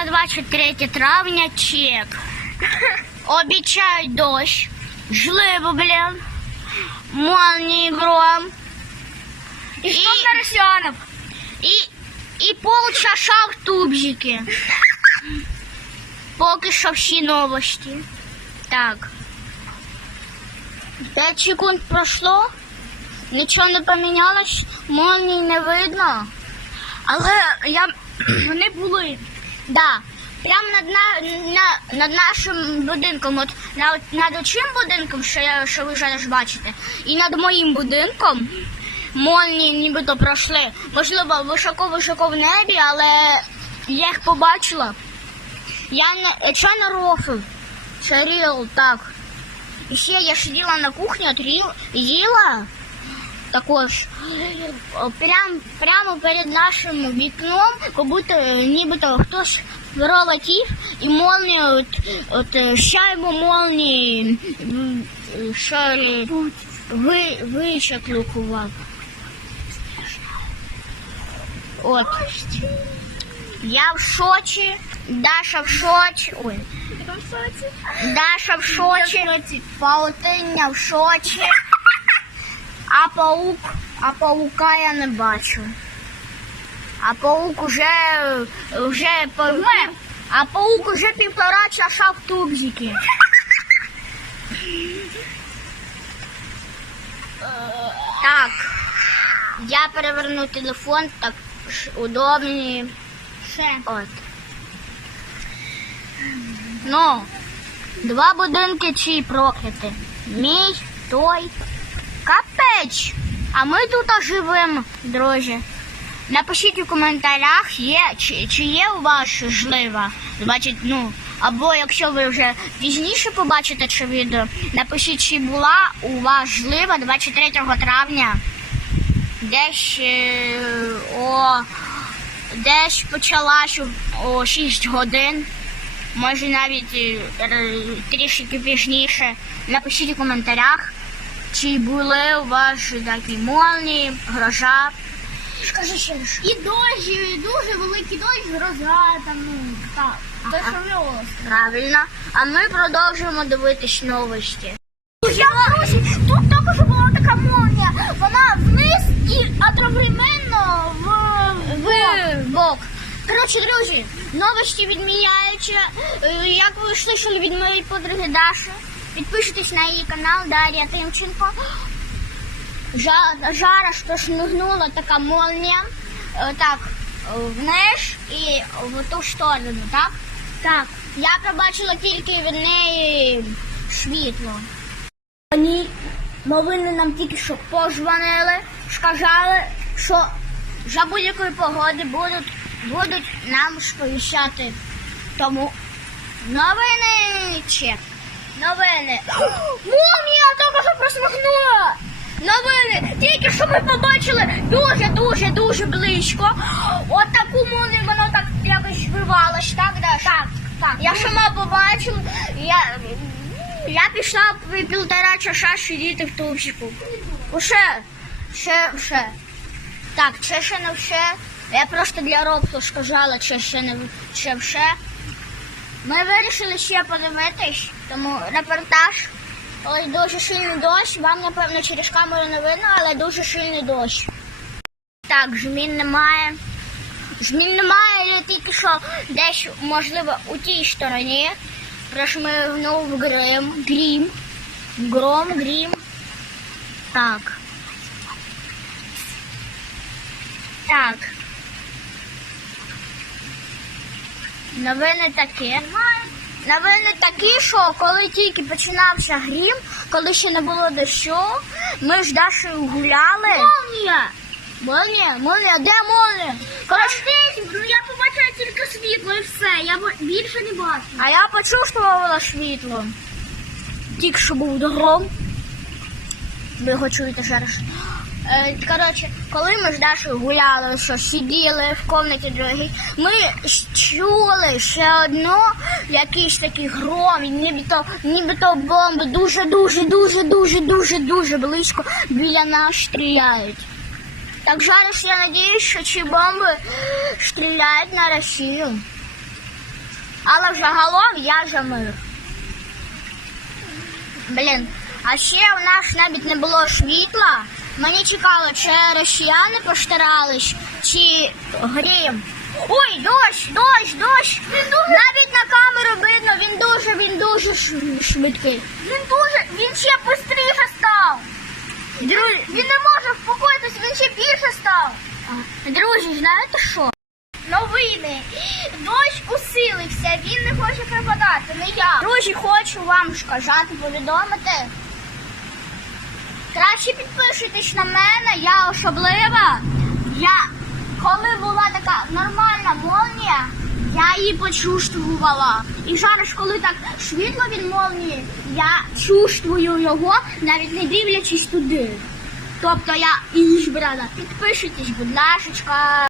на 23 травня чек. Обіцяють дощ, жливу, блін, молнії гром. І що на росіянів? І, і пол чаша в тубзики. Поки що всі новості. Так. 5 секунд пройшло. Нічого не помінялось, молній не видно. Але я... вони були. Да. Прямо над, на, на, над нашим будинком, от над, над оцим будинком, що, я, що ви зараз бачите, і над моїм будинком молнії нібито пройшли. Можливо, високо-високо в небі, але я їх побачила. Я не це не рофл, це ріл, так. І ще я сиділа на кухні, от ріл, їла також прям, прямо перед нашим вікном, як будто е, нібито хтось пролетів і молнія, от, от е, шайбу молнії е, шарі, ви, вичеклюкував. От. Я в шоці, Даша в шоці. Ой. Даша в шоці, паутиння в шоці, паук, а паука я не бачу. А паук уже, вже помер, а паук уже півтора часа в тубзики. Так, я переверну телефон, так ш- удобніше. От. Ну, два будинки ці прокляті. Мій, той. Капець. А ми тут живемо, друзі. Напишіть у коментарях, є, чи, чи є у вас жлива. Значить, ну, або якщо ви вже пізніше побачите це відео, напишіть, чи була у вас жлива 23 травня. Десь е, о, десь почалась о, о 6 годин може навіть е, трішки пізніше. Напишіть у коментарях, чи були у вас такі молнії, гроза. Скажи ще раз. І дощ, і дуже великий дощ, гроза, там, ну, так. Те, що в нього. Правильно. А ми продовжуємо дивитись новості. Я друзі, тут що була така молнія. Вона вниз і одновременно в, В бок. Коротше, друзі, новості відміняються. Е, Як ви слышали від моєї подруги Даші, підпишитесь на її канал Дар'я Тимченко. Жа- Зараз прошмигнула така молнія. Е, Так, е, вниз і в ту сторону, так? Так. Я побачила тільки від неї світло. Вони новини нам тільки що позвонили, сказали, що за будь-якої погоди будуть, будуть нам сповіщати. Тому новини чек. Новини. Молнія тільки що просмахнула. Новини. Тільки що ми побачили дуже-дуже дуже близько. От таку молнію воно так якось вивалось, так, Даш? Так, так. Я сама побачила. Я, я пішла пі- півтора часа сидіти в тупчику. Усе, ще, все. Так, це ще не все. Я просто для роботу сказала, це ще не це все. Ми вирішили ще подивитись, тому репортаж. Ось дуже сильний дощ. Вам, напевно, через камеру не видно, але дуже сильний дощ. Так, змін немає. Змін немає, я тільки що десь, можливо, у тій стороні прошмигнув грим, грім. Гром, грім. Так. Так. Новини такі. Новини такі, що коли тільки починався грім, коли ще не було дощу, ми з Дашею гуляли. Молнія! Молнія, молнія, де молнія? Коротше, Ну я побачила тільки світло і все. Я більше не бачу. А я почувствувала світло. Тільки що був гром. Ви його чуєте зараз. Е, коротше, коли ми з Дашою гуляли, що сиділи в кімнаті другій, ми чули ще одно якийсь такий гром, нібито, нібито бомби дуже, дуже, дуже, дуже, дуже, близько біля нас стріляють. Так зараз я надіюсь, що ці бомби стріляють на Росію. Але загалом я за мир. Блін, а ще у нас навіть не було світла. Мені цікаво, чи росіяни постарались, чи грім. Ой, дощ, дощ, дощ. Навіть на камеру видно, він дуже, він дуже швидкий. Він дуже, він ще швидше став. Друзі, Він не може вспокоїтись, він ще більше став. друзі, знаєте що? Новини. Дощ усилився, він не хоче припадати, не я. Друзі, хочу вам сказати, повідомити. Краще підпишитесь на мене, я особлива. Я, коли була така нормальна молнія, я її почувствувала. І зараз, коли так світло від молнії, я чувствую його, навіть не дивлячись туди. Тобто я і брала. Підпишитесь, будь ласка.